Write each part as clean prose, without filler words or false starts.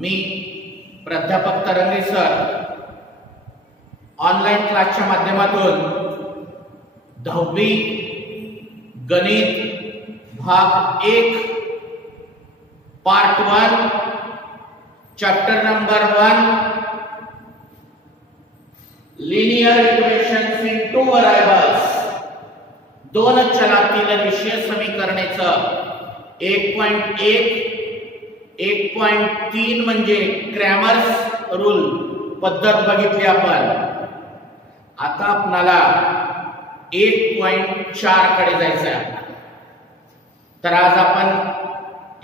मी प्राध्यापक तरंगे sir online क्लासच्या माध्यमातून 10वी गणित भाग 1 part 1 chapter number 1 linear equations in two variables दोन चलातील रेषीय समीकरणेचं 1.1 1.3 म्हणजे क्रॅमर्स रूल पद्धत बघितली आपण। आता आपल्याला 1.4 कडे जायचं आहे। तर आज आपण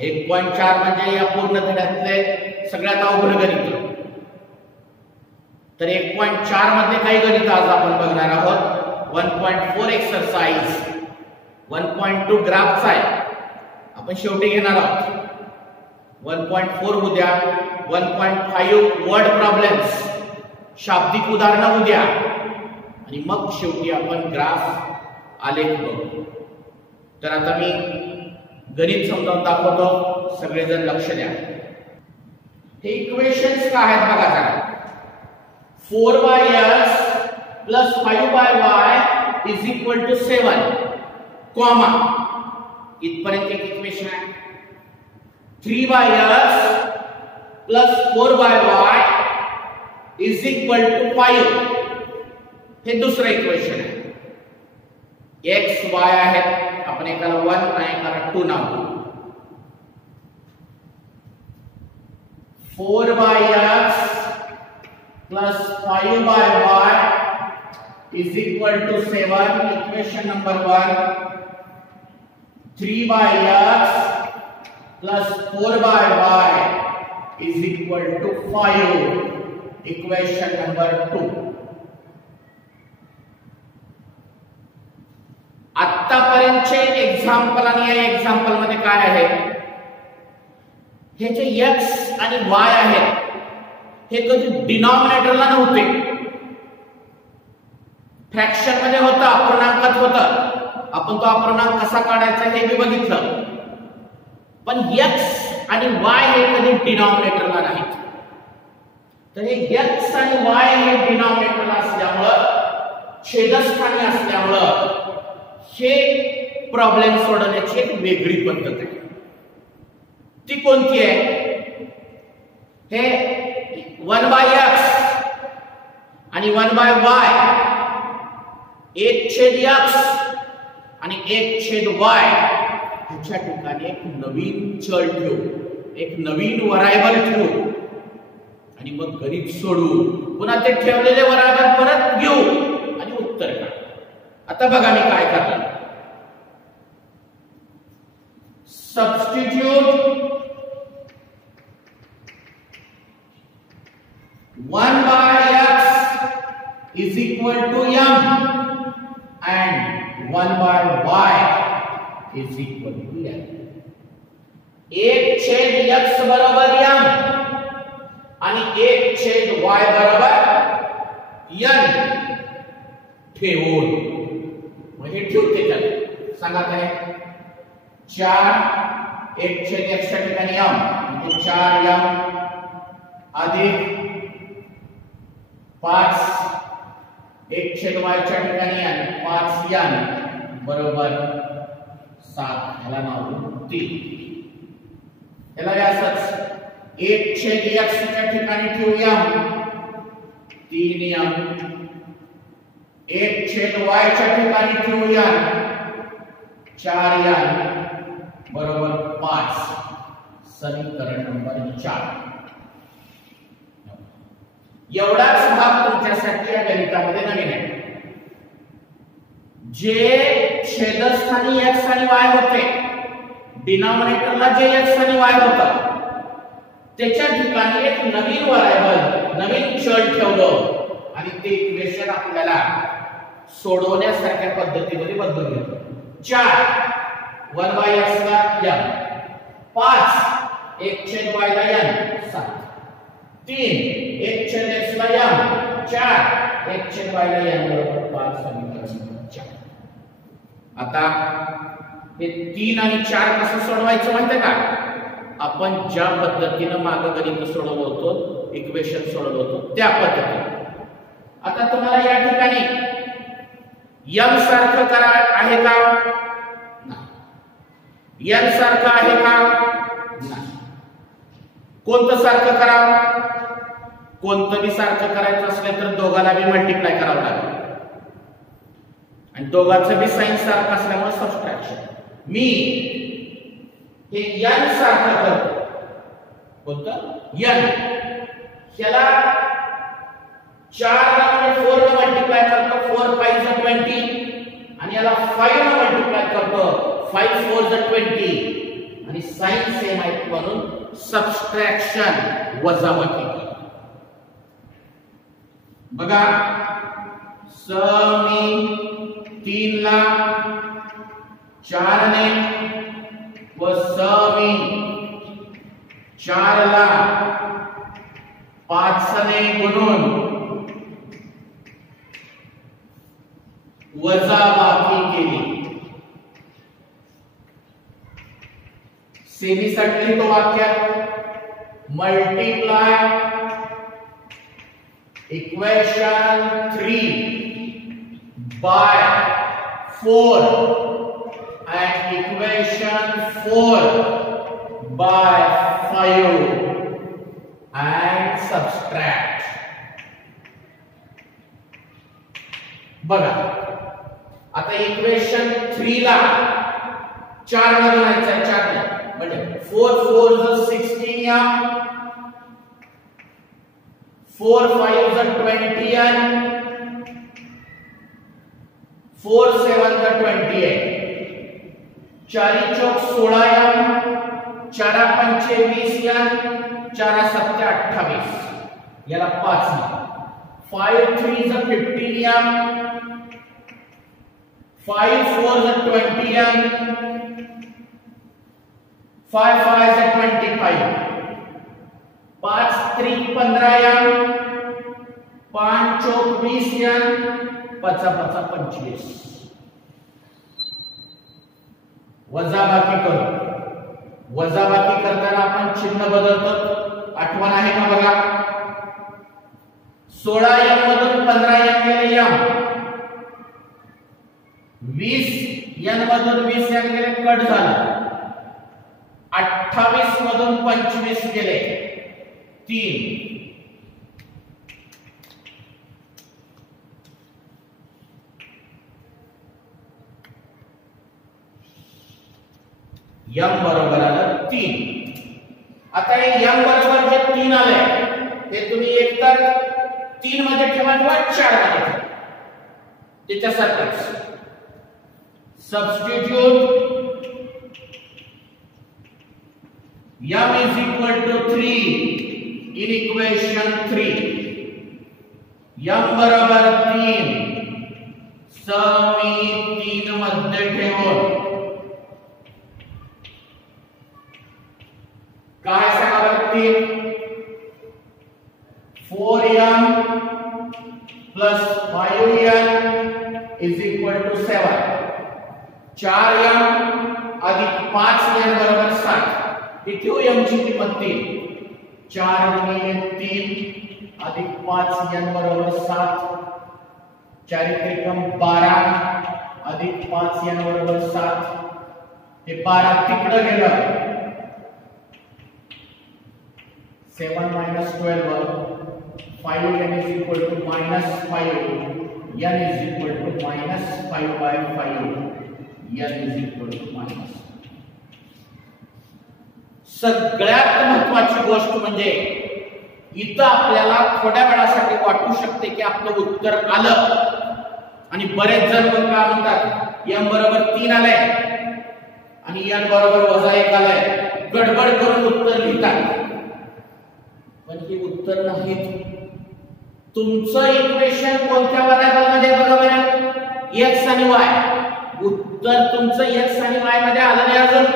1.4 म्हणजे या पूर्ण धड्यातले सगळ्यात अवघड गणित। तर 1.4 मध्ये काही गणित आज आपण बघणार आहोत। 1.4 एक्सरसाइज 1.2 ग्राफचा आहे, आपण शेवटी घेणार आहोत। 1.4 उद्या, 1.5 वर्ड प्रॉब्लेम्स शाब्दिक उदाहरण उद्या, आणि मग शेवटी आपण ग्राफ आलेख बघू। तर आता मी गणित समजावून दाखवतो, सगळेजण लक्ष द्या। हे इक्वेशन्स काय आहेत बघा जरा। 4x plus 5y is equal to 7 comma इथपर्यंत एक इक्वेशन आहे। 3x plus 4y is equal to 5 हे दुसरं इक्वेशन आहे। x y आहे, आपण एकाला 1 आणि एकाला 2 नाव देऊ। 4x plus 5y is equal to 7 equation number 1। 3x plus 4y is equal to 5 equation number 2। आतापर्यंतचे एक्झाम्पल आणि या एक्झाम्पल मध्ये काय आहे, हे जे x आणि y आहेत हे कधी डिनॉमिनेटरला नव्हते, फ्रॅक्शन मध्ये होतं, अपूर्णांकात होतं। आपण तो अपूर्णांक कसा काढायचा हे मी बघितलं, पण x आणि y हे कधी डिनॉमिनेटरला नाहीत। तर हे x आणि y हे डिनॉमिनेटरला असल्यामुळं, छेदस्थानी असल्यामुळं हे प्रॉब्लेम सोडवण्याची एक वेगळी पद्धत आहे। ती कोणती आहे? हे 1/x आणि 1/y, 1/x आणि 1/y ह्याच्या ठिकाणी एक नवीन चल ठेवू, एक नवीन व्हेरिएबल ठेवू आणि मग गणित सोडवू। पुन्हा ते ठेवलेले व्हेरिएबल परत घेऊ आणि उत्तर काढू। आता बघा मी काय करतो। Substitute 1/x is equal to m and 1/y is equal to n। 1/x बरोबर m आणि 1/y बरोबर n ठेवून, म्हणजे ठेवते त्याला सांगा काय 4 1/x च्या ठिकाणी m म्हणजे 4m अधिक 5 1/y च्या ठिकाणी n 5n बरोबर 7 ह्याला नाव 3। ह्याला असंच 1/x च्या ठिकाणी ठेवूया 3m, 1/y च्या ठिकाणी ठेवूया 4n बरोबर 5। समीकरण नंबर 4। एवढाच भाग तुमच्यासाठी या गणितामध्ये नवीन आहे। जे छेदस्थानी x आणि y होते, डिनॉमिनेटरला जे x आणि y होतं, त्याच्या ठिकाणी एक नवीन व्हेरिएबल, नवीन चल ठेवलं आणि ते इक्वेशन आपल्याला सोडवण्यासारख्या पद्धतीमध्ये बदलून घेतो। 4 1/x ला m, 5 1/y ला n 7, 3 1/x ला m, 4 1/y ला n बरोबर 5 समीकरण 4। आता हे 3 आणि 4 कसं सोडवायचं माहिती का? आपण ज्या पद्धतीने मागे गणित सोडवलं होतं, इक्वेशन सोडवलं होतं त्या पद्धतीने. आता तुम्हाला या ठिकाणी m सारखं करा आहे का? नाही. n सारखं आहे का? नाही. कोणतं सारखं करावं? कोणतं बी सारखं करायचं असलं तर दोघांना बी मल्टिप्लाय करावं लागेल आणि दोघांचं बी साइन सारखं असल्यामुळे सबट्रॅक्शन. मी हे n सारखं करतो. कोणतं? n. ह्याला 4 ला 4 ने मल्टिप्लाय करतो. 4 5 is 20 आणि याला 5 ने मल्टिप्लाय करतो. 5 4 is 20 आणि साइन सेम आहे म्हणून सबट्रॅक्शन वजाबाकी. बघा मी 3 ला 4 ने व मी 4 ला 5 ने गुणून वजाबाकी केली. सेमीसाठी लिहितो वाक्य. Multiply equation 3 by 4 and equation 4 by 5 and subtract. बघा आता इक्वेशन 3 ला 4 ने गुणायचं आहे. 4 ने म्हणजे 4 4 is 16m, 4 5 is 20n, 4 7 is 28. 4 Chowk 16m, 4 पंचे 20n, 4 7 28. याला 5 ने. 5 3 is 15m, 5 4 is 20n, 5 5 is 25. 5 3 15m, 5 Chowk 20n, 5 5 25. वजाबाकी करू. वजाबाकी करताना आपण चिन्ह बदलतो. आठवण आहे का? बघा 16m मधून 15m गेले m, 20n मधून 20n गेले कट झाला. 28 मधून 25 गेले 3. m बरोबर आलं 3. आता हे m बरोबर जे 3 आले ते तुम्ही एकतर 3 मध्ये ठेवा किंवा 4 मध्ये ठेवा. त्याच्यासाठीच substitute m is equal to 3 in equation 3. m बरोबर 3. मी 3 मध्ये ठेवून काय सांगा बरं? 3 4m plus 5n is equal to 7. 4m अधिक 5n बरोबर 7. इथे m ची किंमत 3. 4 गुणिले 3 अधिक 5n बरोबर 7. 4 त्रिकम 12 अधिक 5n बरोबर 7. हे 12 तिकडे गेलं. 7 minus 12, 5n is equal to minus 5, n is equal to minus 5 by 5, n is equal to minus. सगळ्यात महत्त्वाची गोष्ट म्हणजे इथं आपल्याला थोड्या वेळासाठी वाटू शकते की आपलं उत्तर आलं आणि बरेच जण काय म्हणतात m बरोबर 3 आलंय आणि n बरोबर वजा 1 आलंय. गडबड करून उत्तर लिहितात. पण हे उत्तर नाही. तुमचं इक्वेशन कोणत्या व्हेरिएबल मध्ये बघा बरं? x आणि y. उत्तर तुमचं x आणि y मध्ये आलं नाही अजून.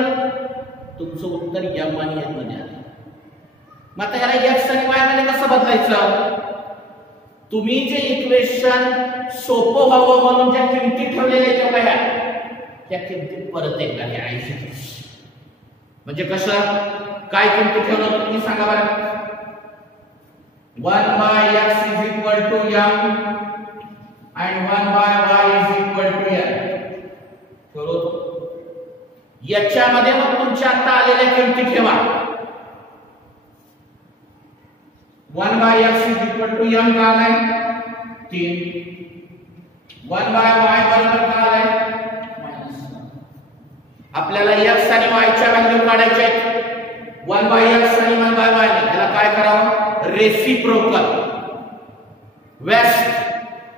तुमचं उत्तर m आणि n मध्ये आलं. मग आता याला x आणि y मध्ये कसं बदलायचं? तुम्ही जे इक्वेशन सोपं व्हावं म्हणून ज्या किमती ठेवलेल्या त्या त्या किमती परत एकदा लिहायच्या. म्हणजे कसं काय किंमत ठेवलं होतं तुम्ही सांगा बरं. 1/x is equal to m and 1/y is equal to n ठेवलं होतं. याच्यामध्ये मग तुमच्या आता आलेल्या किमती ठेवा. 1/x is equal to m का आलाय 3. 1/y बरोबर का आलाय -1. आपल्याला x आणि y च्या व्हॅल्यू काढायच्या आहेत. 1/x आणि 1/y त्याला काय करावं रेसिप्रोकल वेस्ट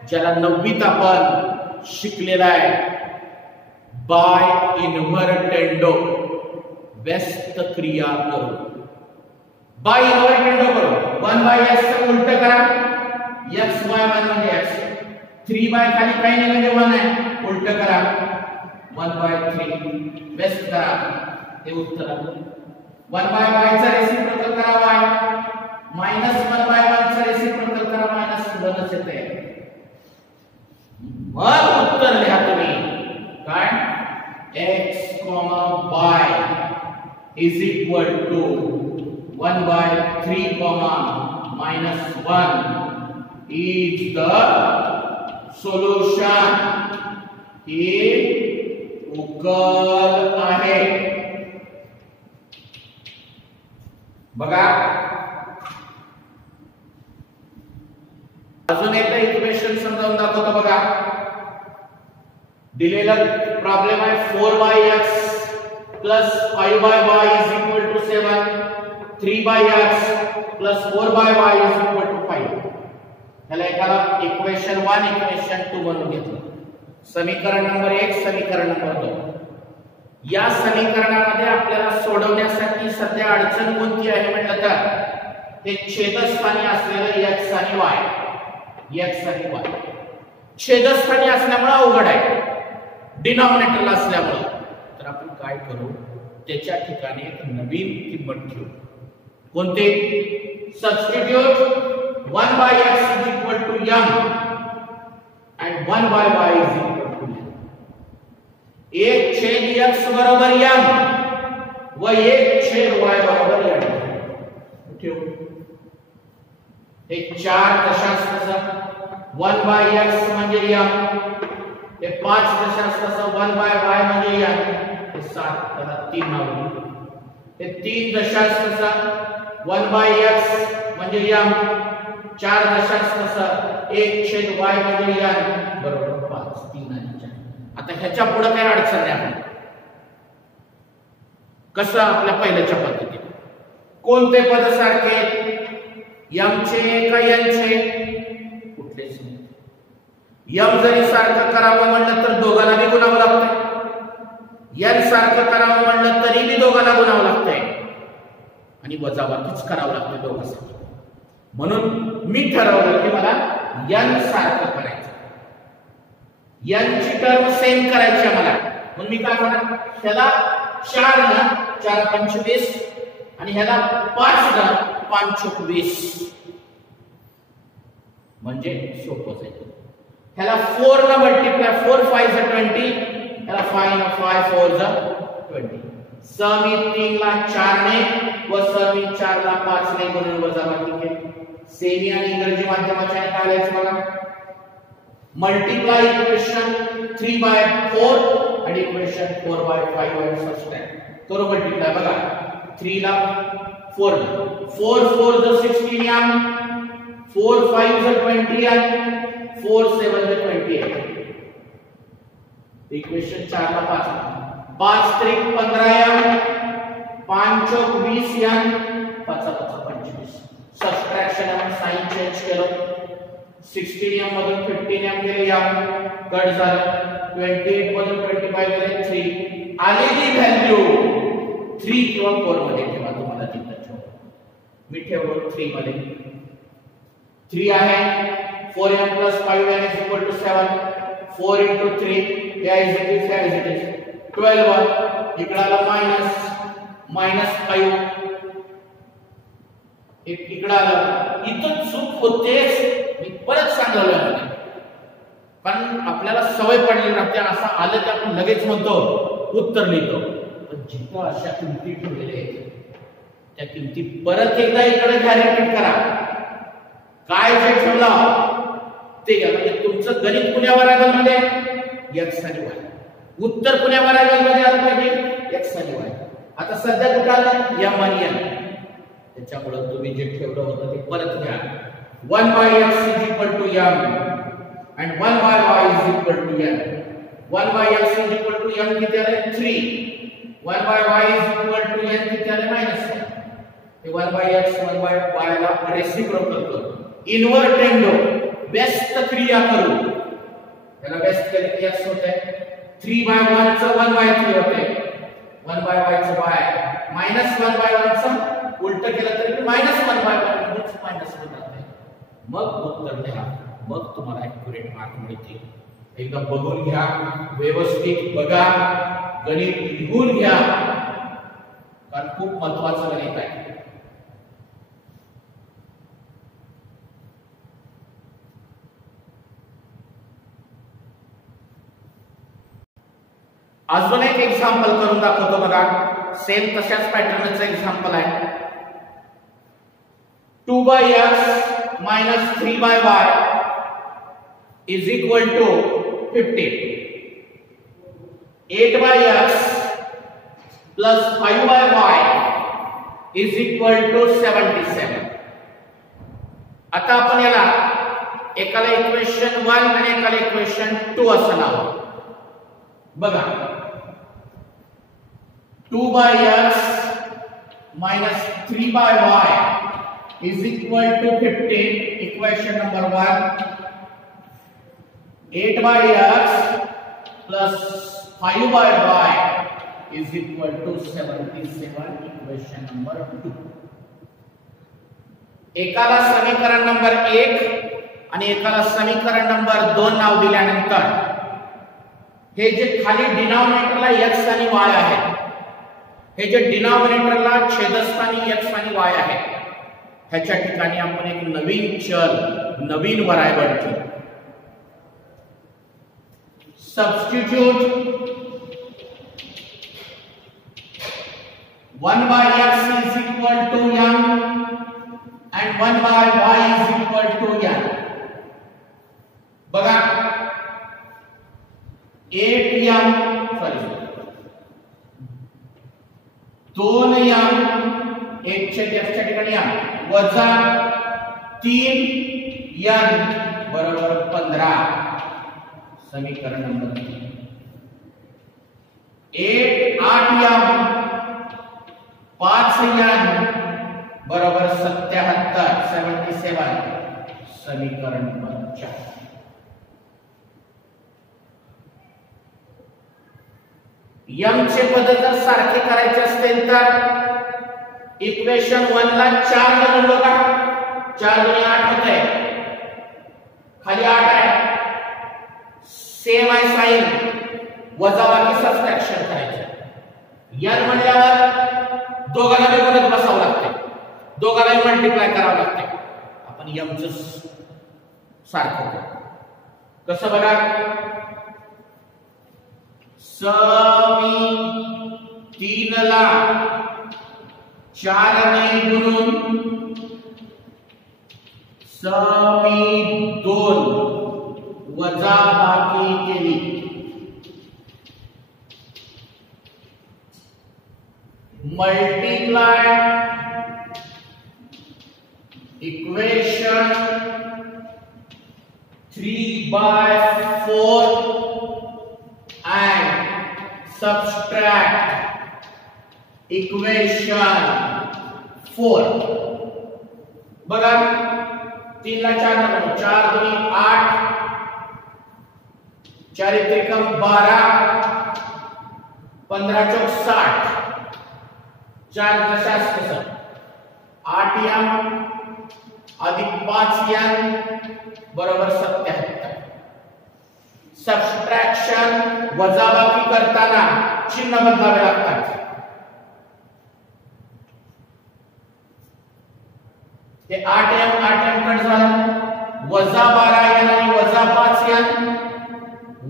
ज्याला 9वीत आपण शिकलेला आहे बाय इन्व्हर्टेंडो व्यस्त क्रिया करू. बाय इन्व्हर्टेंडो करू 1/x चं उलट करा x y 1 म्हणजे x 3/, खाली काही नाही म्हणजे 1 आहे उलट करा 1/3 व्यस्त करा हे उत्तर आलं. 1/y चा रेसिप्रोकल करा y -1/1 चा रेसिप्रोकल करा -1 च येते. मग उत्तर लिहा तुम्ही काय x, y is equal to 1/3, -1 is the solution. हे उकल आहे. बघा अजून एकदा इक्वेशन समजावून दाखवतो. बघा दिलेला प्रॉब्लेम आहे 4/x plus 5/y is equal to 7, 3/x plus 4/y is equal to 5. त्याला एकाला इक्वेशन 1 इक्वेशन 2 म्हणून घेतलं. समीकरण नंबर 1 समीकरण नंबर 2. या समीकरणामध्ये आपल्याला सोडवण्यासाठी सध्या अडचण कोणती आहे म्हटलं तर ते छेदस्थानी असलेलं x आणि y. x आणि y छेदस्थानी असल्यामुळे अवघड आहे डिनॉमिनेटरला असल्यामुळे. तर आपण काय करू त्याच्या ठिकाणी एक नवीन किंमत ठेवू. कोणते substitute 1/x is equal to m and 1/y is equal to n. 1/x बरोबर m व 1/y बरोबर n ठेवू. एक 4 दशांश तसा 1/x म्हणजे m. हे 5 दशांश तसा 1/y म्हणजे n. हे 7 त्याला 3 नाव. हे 3 दशांश तसा 1/x म्हणजे m. 4 दशांश तसा 1/y म्हणजे n बरोबर 5. 3 आणि 4. आता ह्याच्या पुढे काही अडचण नाही. आपण कसं आपल्या पहिल्याच्या पद्धतीने कोणते पद सारखे m चे का n चे कुठलेच नाही. m जरी सारखं करावं म्हणलं तर दोघांना बी गुणावं लागतंय. n सारखं करावं म्हणलं तरी बी दोघांना गुणावं लागतंय आणि वजाबाकीच करावं लागतंय दोघांसाठी. म्हणून मी ठरवलं की मला n सारखं करायचं. n ची टर्म सेम करायची आहे मला. म्हणून मी काय करणार ह्याला 4 ना 4 25 आणि ह्याला 5 ना 5 20 म्हणजे सोपंच आहे. ह्याला 4 ना मल्टिप्लाय 4 5 = 20 ह्याला 5 ना 5 4 = 20. समी 3 ला 4 ने व समी 4 ला 5 ने गुणून वजाबाकी केली. सेमी आणि इंग्रजी माध्यमाच्या काय लिहायचं बघा मल्टिप्लाय इक्वेशन 3/4 आणि इक्वेशन 4/5 वर सबस्ट्रॅक्ट करू. मल्टिप्लाय बघा 3 ला 4 4 4 = 16 m 4 5 = 20 m 4 7 = 28. इक्वेशन 4 ला 5 5 3 15 m 5 चौक 20 m 5 5 25. सबट्रॅक्शन आपण साइन चेंज केलं 16 m मधून 15 m गेले m कट झालं 28 मधून 25 गेले 3 आलेली व्हॅल्यू 3 किंवा 4 मध्ये ठेवा. तुम्हाला तिथं ठेवा. मी ठेवलो 3 मध्ये. 3 आहे 4m + 5n = 7 4 * 3 या इज इट इज 12 इकडाला -5 एक इकडे आलं. इथं चूक होतेच. मी परत सांगलं पण आपल्याला सवय पडली राहते. असं आलं की आपण लगेच म्हणतो उत्तर लिहितो. पण जिथं अशा किमती ठेवलेल्या आहेत त्या किमती परत एकदा इकडे घ्या, रिपीट करा. काय जे ठेवलं ते घ्या. म्हणजे तुमचं गणित कुण्या व्हरायबल मध्ये x आणि y, उत्तर कुण्या व्हरायबल मध्ये आलं पाहिजे x आणि y. आता सध्या कुठे आलं m आणि n, त्याच्यामुळे तुम्ही जे ठेवलं होतं ते परत घ्या. 1/x is equal to m and 1/y is equal to n. 1/x is equal to m किती आले 3, 1/y is equal to n किती आले -1. हे 1/x 1/y ला रेसिप्रोकल करू, इन्व्हर्टेंडो व्यस्त क्रिया करू. त्याला व्यस्त केले की x होते 3/1 चं 1/3 होते, 1/y चं y, -1/1 चं उलट केलं तर -1/1 म्हणजेच मायनस होत जाते. मग उत्तर द्या, मग तुम्हाला ॲक्युरेट मार्क मिळतील. एकदा बघून घ्या, व्यवस्थित बघा, गणित लिहून घ्या, कारण खूप महत्त्वाचं गणित आहे. अजून एक एक्झाम्पल करून दाखवतो बघा. सेम तशाच पॅटर्नचं एक्झाम्पल आहे. 2/x minus 3/y is equal to 15. 8/x plus 5/y is equal to 77. आता आपण याला एकाला इक्वेशन 1 आणि एकाला इक्वेशन 2 असं नाव बघा. 2/x minus 3/y is equal to 15, equation number 1. 8/x plus 5/y is equal to 77, equation number 2. एकाला समीकरण नंबर 1 आणि एकाला समीकरण नंबर 2 नाव दिल्यानंतर हे जे खाली डिनॉमिनेटरला x आणि y आहे, हे जे डिनॉमिनेटरला छेदस्थानी x आणि y आहे, ह्याच्या ठिकाणी आपण एक नवीन चल, नवीन व्हरायबल ठेवू. Substitute 1/x is equal to m and 1/y is equal to n. बघा 8m सॉरी 2m, 1/x च्या ठिकाणी m वजा 3n बरोबर 15. समीकरण नंबर 3. 8m 5n बरोबर 77. समीकरण नंबर 4. m चे पद जर सारखे करायचे असतील तर इक्वेशन 1 ला 4 ने म्हणलो का, 4 2 8 होते, खाली 8 आहे, सेम आहे साइन, वजाबाकी सबट्रॅक्शन करायचं. n म्हणल्यावर दोघांना वेगळं बसावं लागते, दोघांना मल्टिप्लाय करावं लागते. आपण m च सारखं करू. कसं बघा, समी 3 ला 4 ने गुणून समी 2 वजा बाकी केली. Multiply equation 3/4 and subtract equation 4. बघा 3 ला 4 ने गुणो, 4 2 8, 4 त्रिकम 12, 15 चौक 60, 4 दशांश कसं 8m अधिक 5n बरोबर 77. सबट्रॅक्शन वजाबाकी करताना चिन्ह बदलावे लागतात. हे 8m कट झालं, वजा 12n आणि वजा 5n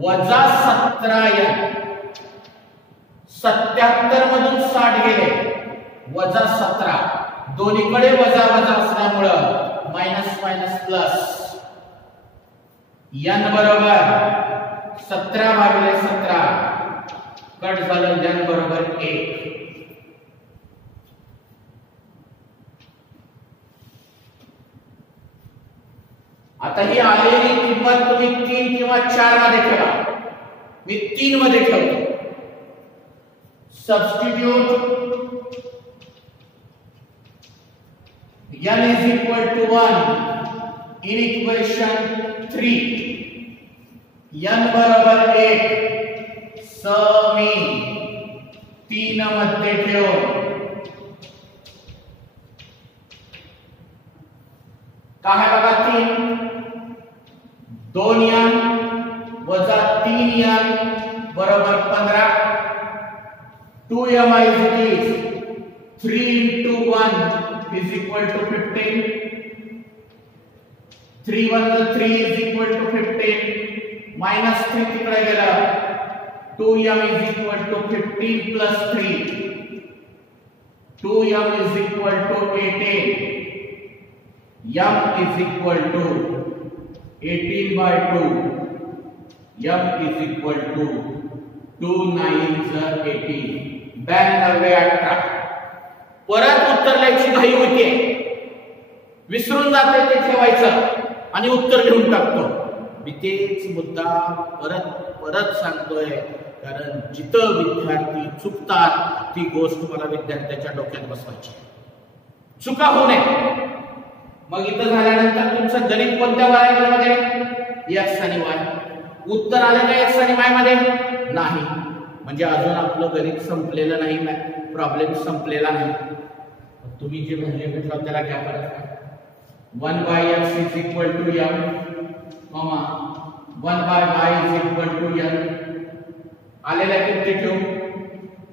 वजा 17n 77 मधून 60 गेले, वजा 17, दोन्हीकडे वजा वजा असल्यामुळं मायनस मायनस प्लस, n बरोबर 17 भागिले 17, कट झालं, n बरोबर 1. आता ही आलेली किंमत तुम्ही 3 किंवा 4 मध्ये ठेवा. मी 3 मध्ये ठेवतो. Substitute n is equal to 1 in equation 3. n बरोबर 1 समी 3 मध्ये ठेव. काय बघा 3 2n वजा 3n बरोबर 15. 2m is it is 3 into 1 is equal to 15. 3 1 3 is equal to 15. minus 3 तिकडे गेला. 2m is equal to 15 plus 3. 2m is equal to 18. m is equal to 18 by 2. m is equal to 2 9s 18. 92 18. परत उत्तर लिहायची घाई होते, विसरून जाते ते ठेवायचं आणि उत्तर लिहून टाकतो. मी तेच मुद्दा परत परत सांगतोय, कारण जिथं विद्यार्थी चुकतात ती गोष्ट मला विद्यार्थ्याच्या डोक्यात बसवायची, चुका होऊ नये. मग इथं झाल्यानंतर तुमचं गणित कोणत्या व्हरायबल मध्ये? x आणि y. उत्तर आले का x आणि y मध्ये? नाही. म्हणजे अजून आपलं गणित संपलेलं नाही, प्रॉब्लेम संपलेला नाही. तुम्ही जे व्हॅल्यू घेतला त्याला काय करायचं? 1 by x is equal to m, 1 by y is equal to n. आलेल्या किमती ठेवू.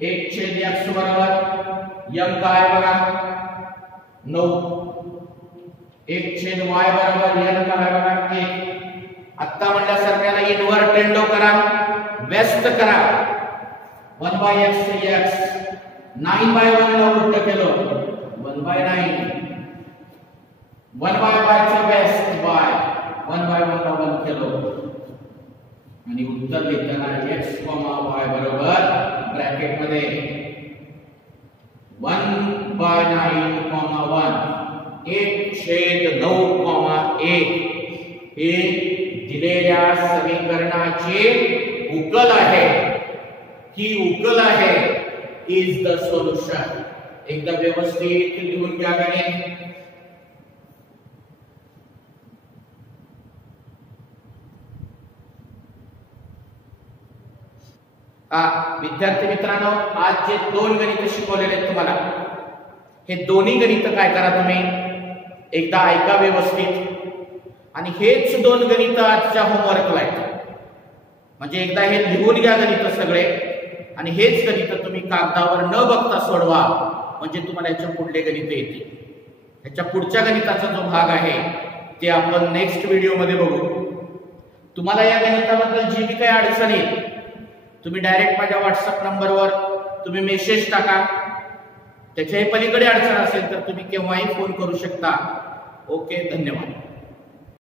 1 छेद x बरोबर m काय बघा 9. 1 छेद y बरोबर n काय बघा 1. आता म्हणल्यासारख्याला इन्व्हर्टेंडो करा, व्यस्त करा. 1 by x say x, 9 by 1 ला उलट केलं 1 by 9. 1 by y चा व्यस्त y, 1 by 1 ला 1 केलं आणि उत्तर देताना x, y बरोबर ब्रॅकेट मध्ये 1 by 9, 1 1 छेद 9, 1 हे दिलेल्या समीकरणाचे उकल आहे. ही उकल आहे, इज द सोल्युशन. एकदा व्यवस्थित लिहून घ्या गणित. विद्यार्थी मित्रांनो, आज जे 2 गणित शिकवलेले आहेत तुम्हाला, हे दोन्ही गणित काय करा तुम्ही एकदा ऐका व्यवस्थित, आणि हेच 2 गणित आजच्या होमवर्कला आहेत. म्हणजे एकदा हे लिहून घ्या गणित सगळे, आणि हेच गणित तुम्ही कागदावर न बघता सोडवा, म्हणजे तुम्हाला याच्या पुढले गणित येतील. याच्या पुढच्या गणिताचा जो भाग आहे ते आपण नेक्स्ट व्हिडिओ मध्ये बघू. तुम्हाला या गणिताबद्दल जी काही अडचण येईल, तुम्ही डायरेक्ट माझ्या व्हॉट्सअप नंबरवर तुम्ही मेसेज टाका. त्याच्याही पलीकडे अडचण असेल तर तुम्ही केव्हाही फोन करू शकता. ओके, धन्यवाद.